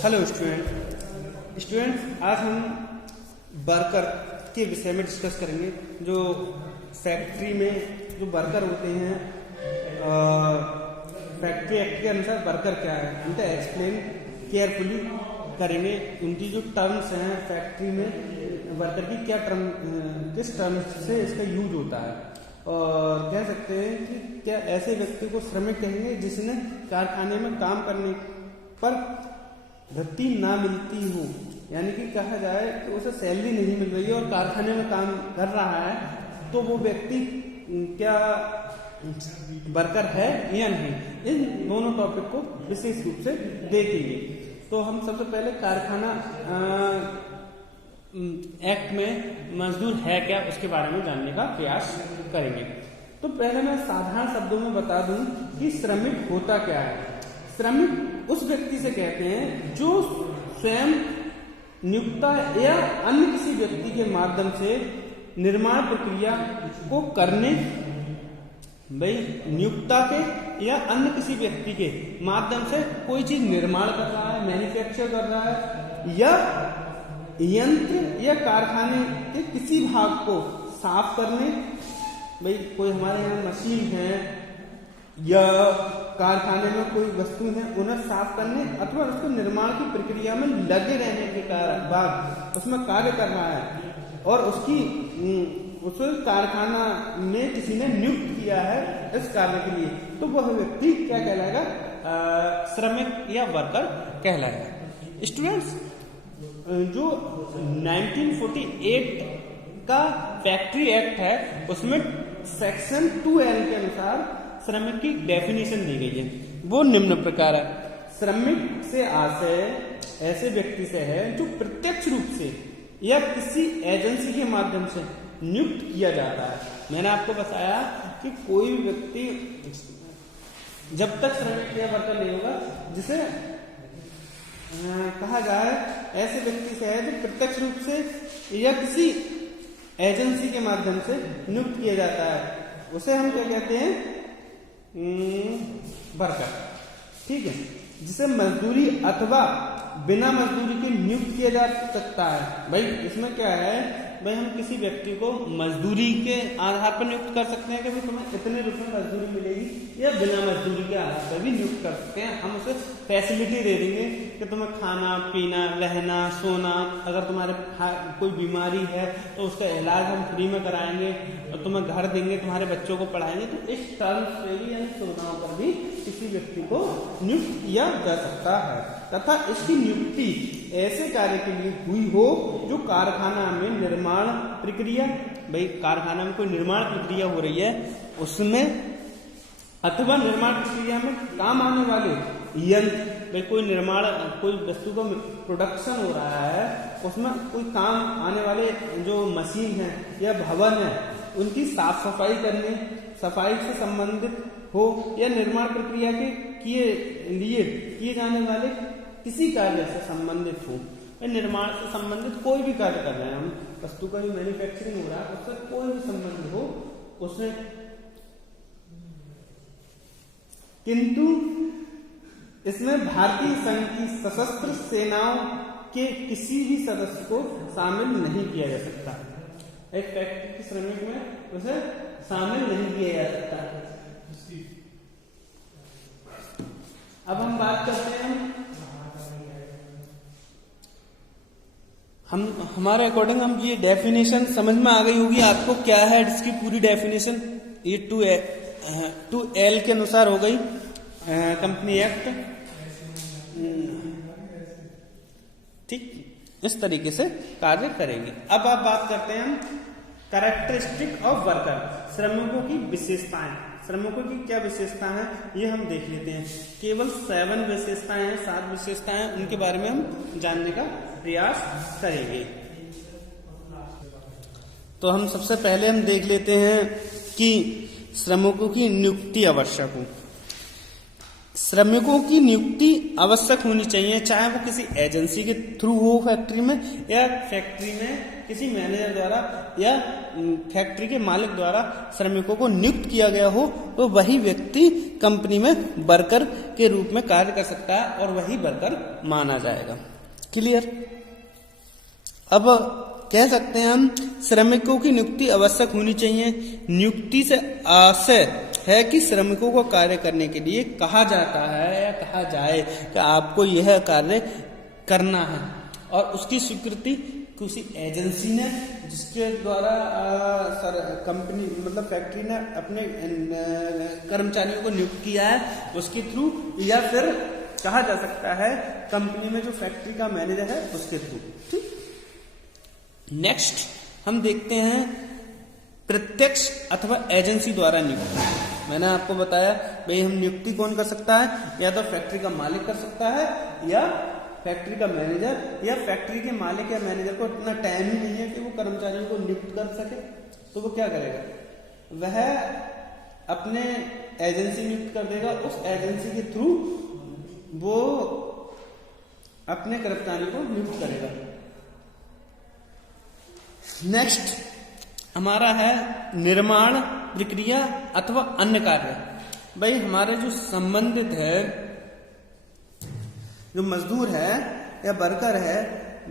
Hello students, आज हम worker के विषय में डिस्कस करेंगे। जो फैक्ट्री में जो वर्कर होते हैं, फैक्ट्री एक्ट के अनुसार वर्कर क्या है उनका एक्सप्लेन केयरफुली करेंगे। उनकी जो टर्म्स हैं फैक्ट्री में वर्कर की क्या टर्म, किस टर्म से इसका यूज होता है, और कह सकते हैं कि क्या ऐसे व्यक्ति को श्रमिक कहेंगे जिसने कारखाने में काम करने पर भत्ती ना मिलती हो, यानी कि कहा जाए कि उसे सैलरी नहीं मिल रही है और कारखाने में काम कर रहा है, तो वो व्यक्ति क्या वर्कर है या नहीं। इन दोनों टॉपिक को विशेष रूप से देखेंगे। तो हम सबसे पहले कारखाना एक्ट में मजदूर है क्या उसके बारे में जानने का प्रयास करेंगे। तो पहले मैं साधारण शब्दों में बता दूं कि श्रमिक होता क्या है। श्रमिक उस व्यक्ति से कहते हैं जो स्वयं नियोक्ता या अन्य किसी व्यक्ति के माध्यम से निर्माण प्रक्रिया को करने, नियोक्ता के या अन्य किसी व्यक्ति के माध्यम से कोई चीज निर्माण कर रहा है, मैन्युफैक्चर कर रहा है, या यंत्र या कारखाने के किसी भाग को साफ करने, कोई हमारे यहाँ मशीन है या कारखाने में कोई वस्तु है उन्हें साफ करने अथवा उसको निर्माण की प्रक्रिया में लगे रहने के बाद उसमें कार्य कर रहा है और उस कारखाना में किसी ने नियुक्त किया है इस कार्य के लिए, तो वह व्यक्ति क्या कहलाएगा, श्रमिक या वर्कर कहलाएगा। स्टूडेंट्स, जो 1948 का फैक्ट्री एक्ट है उसमें सेक्शन 2L के अनुसार श्रमिक की डेफिनेशन दी गई है। वो निम्न प्रकार है। श्रमिक से आशय ऐसे व्यक्ति से है जो प्रत्यक्ष रूप से या किसी एजेंसी के माध्यम से नियुक्त किया जाता है। मैंने आपको बताया कि कोई व्यक्ति जब तक श्रमिक या वर्कर नहीं होगा जिसे कहा जाए ऐसे व्यक्ति से है जो प्रत्यक्ष रूप से या किसी एजेंसी के माध्यम से नियुक्त किया जाता है, उसे हम क्या कहते हैं, वर्कर। ठीक है, जिसे मजदूरी अथवा बिना मजदूरी के नियुक्त किया जा सकता है। इसमें क्या है, हम किसी व्यक्ति को मजदूरी के आधार पर नियुक्त कर सकते हैं कि तुम्हें इतने रुपए मजदूरी मिलेगी, या बिना मजदूरी के आधार पर भी नियुक्त कर सकते हैं। हम उसे फैसिलिटी दे देंगे कि तुम्हें खाना पीना रहना सोना, अगर तुम्हारे कोई बीमारी है तो उसका इलाज हम फ्री में कराएंगे और तुम्हें घर देंगे, तुम्हारे बच्चों को पढ़ाएंगे। तो इस टर्म से भी, यानी सुविधाओं पर भी किसी व्यक्ति को नियुक्त किया जा सकता है, तथा इसकी नियुक्ति ऐसे कार्य के लिए हुई हो जो कारखाना में निर्माण प्रक्रिया, कारखाना में कोई निर्माण प्रक्रिया हो रही है उसमें, अथवा निर्माण प्रक्रिया में काम आने वाले यंत्र, कोई वस्तु का प्रोडक्शन हो रहा है उसमें कोई काम आने वाले जो मशीन है या भवन है उनकी साफ सफाई करने, सफाई से संबंधित हो, या निर्माण प्रक्रिया के किए जाने वाले किसी कार्य से संबंधित हो, या निर्माण से संबंधित कोई भी कार्य कर रहे हैं हम, वस्तु का जो मैन्युफैक्चरिंग हो रहा है उससे कोई भी संबंध हो उसमें, किंतु इसमें भारतीय संघ की सशस्त्र सेनाओं के किसी भी सदस्य को शामिल नहीं किया जा सकता। एक फैक्ट्री के श्रमिक में उसे शामिल नहीं किया जा सकता। अब हम बात करते हैं, हमारे अकॉर्डिंग हम ये डेफिनेशन समझ में आ गई होगी आपको क्या है इसकी पूरी डेफिनेशन। ये 2L के अनुसार हो गई कंपनी एक्ट। ठीक, इस तरीके से कार्य करेंगे। अब आप बात करते हैं कैरेक्टरिस्टिक ऑफ वर्कर, श्रमिकों की विशेषताएं। श्रमिकों की क्या विशेषता है ये हम देख लेते हैं। केवल 7 विशेषताएं हैं, 7 विशेषताएं, उनके बारे में हम जानने का प्रयास करेंगे। तो हम सबसे पहले हम देख लेते हैं कि श्रमिकों की नियुक्ति आवश्यक हो। श्रमिकों की नियुक्ति आवश्यक होनी चाहिए, चाहे वो किसी एजेंसी के थ्रू हो फैक्ट्री में, या फैक्ट्री में किसी मैनेजर द्वारा या फैक्ट्री के मालिक द्वारा श्रमिकों को नियुक्त किया गया हो तो वही व्यक्ति कंपनी में वर्कर के रूप में कार्य कर सकता है और वही वर्कर माना जाएगा। क्लियर। अब कह सकते हैं हम श्रमिकों की नियुक्ति आवश्यक होनी चाहिए। नियुक्ति से आशय है कि श्रमिकों को कार्य करने के लिए कहा जाता है या कहा जाए कि आपको यह कार्य करना है और उसकी स्वीकृति किसी एजेंसी ने जिसके द्वारा कंपनी मतलब फैक्ट्री ने अपने कर्मचारियों को नियुक्त किया है उसके थ्रू, या फिर कहा जा सकता है कंपनी में जो फैक्ट्री का मैनेजर है उसके थ्रू। ठीक। नेक्स्ट हम देखते हैं प्रत्यक्ष अथवा एजेंसी द्वारा नियुक्ति। मैंने आपको बताया भाई हम नियुक्ति कौन कर सकता है, या तो फैक्ट्री का मालिक कर सकता है या फैक्ट्री का मैनेजर, या फैक्ट्री के मालिक या मैनेजर को इतना टाइम ही नहीं है कि वो कर्मचारियों को नियुक्त कर सके, तो वो क्या करेगा, वह अपने एजेंसी नियुक्त कर देगा। उस एजेंसी के थ्रू वो अपने कर्मचारियों को नियुक्त करेगा। नेक्स्ट हमारा है निर्माण प्रक्रिया अथवा अन्य कार्य। भाई हमारे जो संबंधित है, जो मजदूर है या वर्कर है,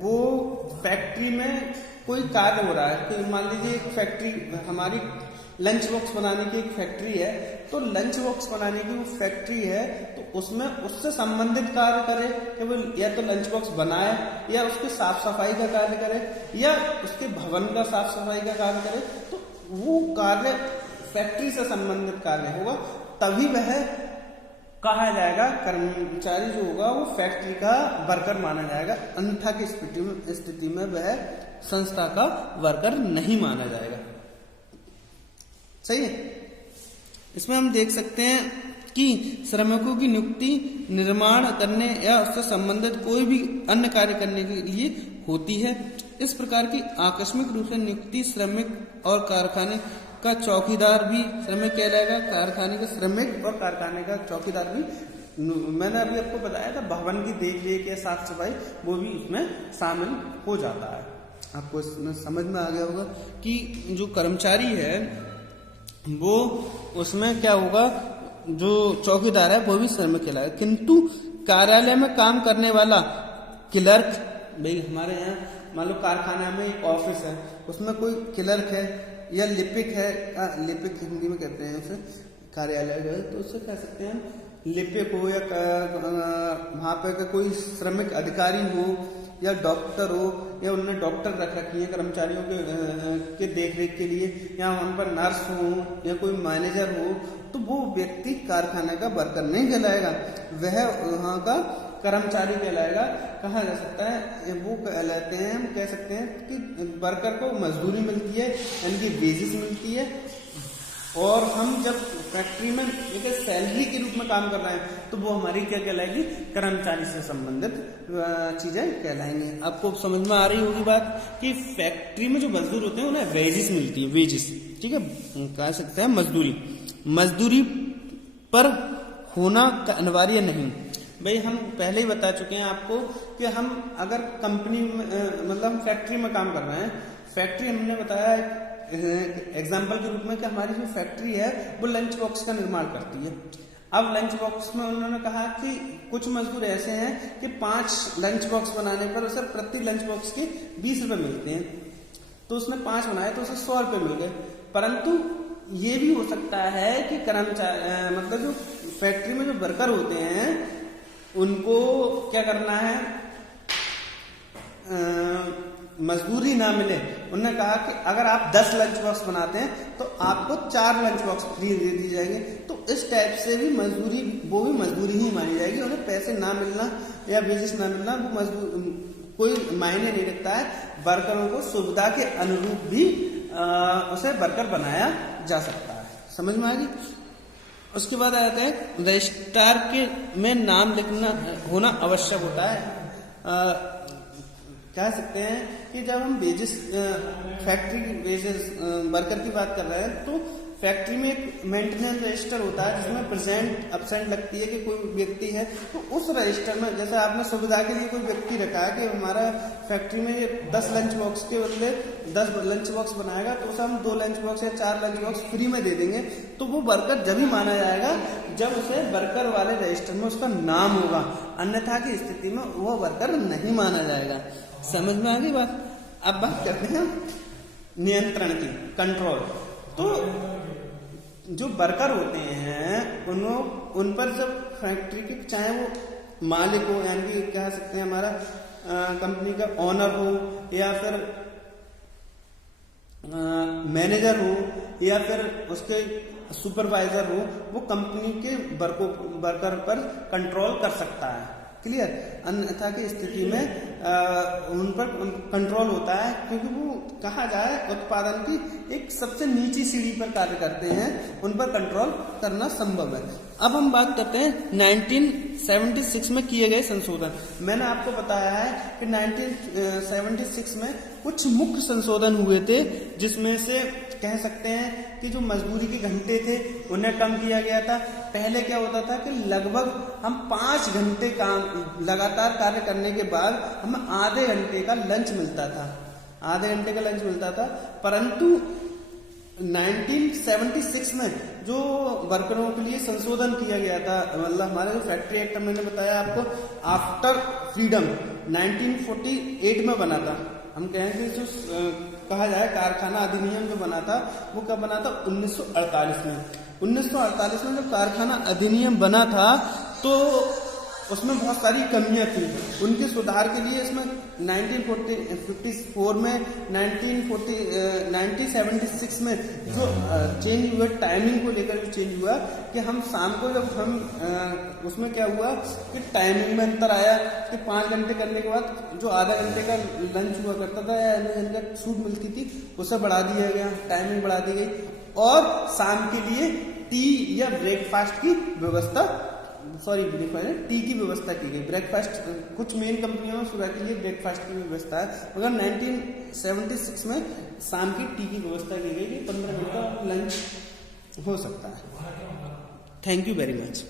वो फैक्ट्री में कोई कार्य हो रहा है। तो मान लीजिए एक फैक्ट्री हमारी लंच बॉक्स बनाने की एक फैक्ट्री है, तो लंच बॉक्स बनाने की वो फैक्ट्री है तो उसमें उससे संबंधित कार्य करे कि वो या तो लंच बॉक्स बनाए या उसकी साफ सफाई का कार्य करे या उसके भवन का साफ सफाई का कार्य करे, तो वो कार्य फैक्ट्री से संबंधित कार्य होगा, तभी वह कहा जाएगा कर्मचारी जो होगा वो फैक्ट्री का वर्कर माना जाएगा। अन्यथा की स्थिति में वह संस्था का वर्कर नहीं माना जाएगा। सही है। इसमें हम देख सकते हैं कि श्रमिकों की नियुक्ति निर्माण करने या उससे संबंधित कोई भी अन्य कार्य करने के लिए होती है। इस प्रकार की आकस्मिक रूप से नियुक्ति श्रमिक और कारखाने का चौकीदार भी श्रमिक कहलाएगा। कारखाने का श्रमिक और कारखाने का चौकीदार भी, मैंने अभी आपको बताया था भवन की देखरेख या साफ सफाई, वो भी इसमें शामिल हो जाता है। आपको इसमें समझ में आ गया होगा कि जो कर्मचारी है वो उसमें क्या होगा, जो चौकीदार है वो भी श्रमिक कहलाएगा। किंतु कार्यालय में काम करने वाला क्लर्क, भाई हमारे यहाँ मान लो कारखाना में एक ऑफिस है, उसमें कोई क्लर्क है या लिपिक है, लिपिक हिंदी में कहते हैं उसे, कार्यालय जो है तो उससे कह सकते हैं हम लिपिक हो, या वहां पे का कोई श्रमिक अधिकारी हो या डॉक्टर हो, या उन्होंने डॉक्टर रख रखी है कर्मचारियों के देखरेख के लिए, या उन पर नर्स हो या कोई मैनेजर हो, तो वो व्यक्ति कारखाने का वर्कर नहीं कहलाएगा, वह वहां का कर्मचारी कहलाएगा। कहा जा सकता है वो कहलाते हैं, हम कह सकते हैं कि वर्कर को मजदूरी मिलती है यानी कि वेजेस मिलती है, और हम जब फैक्ट्री में एक सैलरी के रूप में काम कर रहे हैं तो वो हमारी क्या कहलाएगी, कर्मचारी से संबंधित चीजें कहलाएंगी। आपको समझ में आ रही होगी बात कि फैक्ट्री में जो मजदूर होते हैं उन्हें वेजेस मिलती है, वेजेस, ठीक है, कह सकते हैं मजदूरी। मजदूरी पर होना अनिवार्य नहीं। भाई हम पहले ही बता चुके हैं आपको कि हम अगर कंपनी में मतलब फैक्ट्री में काम कर रहे हैं, फैक्ट्री हमने बताया एग्जाम्पल के रूप में कि हमारी जो फैक्ट्री है वो लंच बॉक्स का निर्माण करती है। अब लंच बॉक्स में उन्होंने कहा कि कुछ मजदूर ऐसे हैं कि 5 लंच बॉक्स बनाने पर उसे प्रति लंच बॉक्स के 20 रुपए मिलते हैं, तो उसने 5 बनाए तो उसे 100 रुपए मिल गए। परंतु ये भी हो सकता है कि कर्मचारी मतलब जो फैक्ट्री में जो वर्कर होते हैं उनको क्या करना है, मजदूरी ना मिले। उन्होंने कहा कि अगर आप 10 लंच बॉक्स बनाते हैं तो आपको 4 लंच बॉक्स फ्री दे दी जाएंगे। तो इस टाइप से भी मजदूरी, वो भी मजदूरी ही मानी जाएगी। उन्हें पैसे ना मिलना या वेजेस ना मिलना वो मजदूर कोई मायने नहीं रखता है। वर्करों को सुविधा के अनुरूप भी उसे वर्कर बनाया जा सकता है। समझ में आ गई। उसके बाद आ जाते हैं रजिस्ट्रार के में नाम लिखना होना आवश्यक होता है। कह सकते हैं कि जब हम वेजेस फैक्ट्री वेजेस वर्कर की बात कर रहे हैं तो फैक्ट्री में एक मेंटेनेंस रजिस्टर होता है जिसमें प्रेजेंट एब्सेंट लगती है कि कोई व्यक्ति है, तो उस रजिस्टर में जैसे आपने सुविधा के लिए कोई व्यक्ति रखा है कि हमारा फैक्ट्री में ये 10 लंच बॉक्स के बदले 10 लंच बॉक्स बनाएगा, तो उसे हम 2 लंच बॉक्स या 4 लंच बॉक्स फ्री में दे देंगे, तो वो वर्कर जब ही माना जाएगा जब उसे वर्कर वाले रजिस्टर में उसका नाम होगा, अन्यथा की स्थिति में वो वर्कर नहीं माना जाएगा। समझ में आ गई बात। अब बात करते हैं नियंत्रण की, कंट्रोल। तो जो वर्कर होते हैं उन पर जब फैक्ट्री के, चाहे वो मालिक हो यानी कि कह सकते हैं हमारा कंपनी का ओनर हो या फिर मैनेजर हो या फिर उसके सुपरवाइजर हो, वो कंपनी के वर्कर पर कंट्रोल कर सकता है। क्लियर। अन्यथा की स्थिति में उन पर कंट्रोल होता है, क्योंकि वो कहा जाए उत्पादन की एक सबसे नीची सीढ़ी पर कार्य करते हैं, उन पर कंट्रोल करना संभव है। अब हम बात करते हैं 1976 में किए गए संशोधन। मैंने आपको बताया है कि 1976 में कुछ मुख्य संशोधन हुए थे, जिसमें से कह सकते हैं कि जो मजदूरी के घंटे थे उन्हें कम किया गया था। पहले क्या होता था कि लगभग हम 5 घंटे काम लगातार कार्य करने के बाद हमें आधे घंटे का लंच मिलता था, परंतु 1976 में जो वर्करों के लिए संशोधन किया गया था, मतलब हमारे जो फैक्ट्री एक्ट मैंने बताया आपको आफ्टर फ्रीडम 1948 में बना था। हम कहेंगे जो कहा जाए कारखाना अधिनियम जो बना था वो कब बना था? 1948 में। 1948 में जब कारखाना अधिनियम बना था तो उसमें बहुत सारी कमियां थी, उनके सुधार के लिए इसमें 1954 में 1976 में जो चेंज हुआ, टाइमिंग को लेकर जो चेंज हुआ कि हम शाम को जब हम उसमें क्या हुआ कि टाइमिंग में अंतर आया कि 5 घंटे करने के बाद जो आधा घंटे का लंच हुआ करता था या आधे घंटे का छूट मिलती थी उसे बढ़ा दिया गया, टाइमिंग बढ़ा दी गई, और शाम के लिए टी या ब्रेकफास्ट की व्यवस्था, टी की व्यवस्था की गई। ब्रेकफास्ट कुछ मेन कंपनियों में सुबह के लिए ब्रेकफास्ट की व्यवस्था है, मगर 1976 में शाम की टी की व्यवस्था की गई कि 15 मिनट का लंच हो सकता है। Thank you very much.